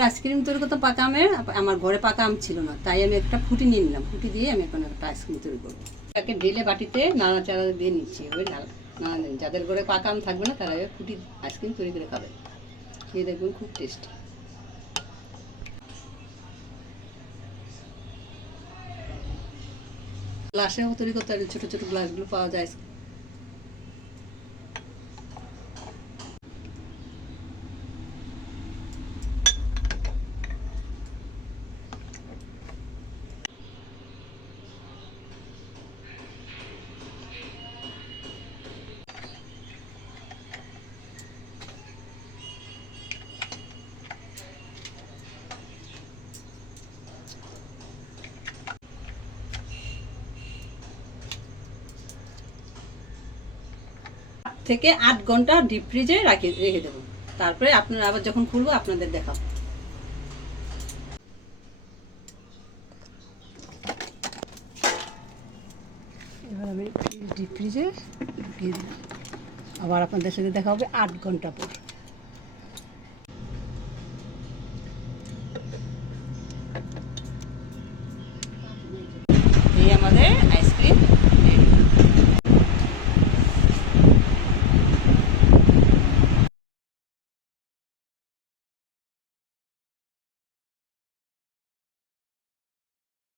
আমের আইসক্রিম তৈরি করতাম পাকা আমের আমার ঘরে পাকা আম ছিল না, তাই আমি একটা ফুটি নিয়ে নিলাম, ফুটি দিয়ে আমি এখন একটা আইসক্রিম তৈরি করব। তাকে ঢেলে বাটিতে নানা চারা দিয়ে নিচ্ছি, ওই নাড়া যাদের ঘরে পাকা আম থাকবে না, তারা ফুটি আইসক্রিম তৈরি করে খাবে। খেয়ে দেখবেন খুব টেস্টি। গ্লাসেও তৈরি করতে ছোটো ছোটো গ্লাসগুলো পাওয়া যায় থেকে আট ঘণ্টা ডিপ ফ্রিজে রাখি রেখে দেবো। তারপরে আপনারা আবার যখন খুলবো আপনাদের দেখাবো। এবার আমি ডিপ ফ্রিজে ঢুকিয়ে আবার আপনাদের সাথে দেখা হবে আট ঘণ্টা পর। এই আমাদের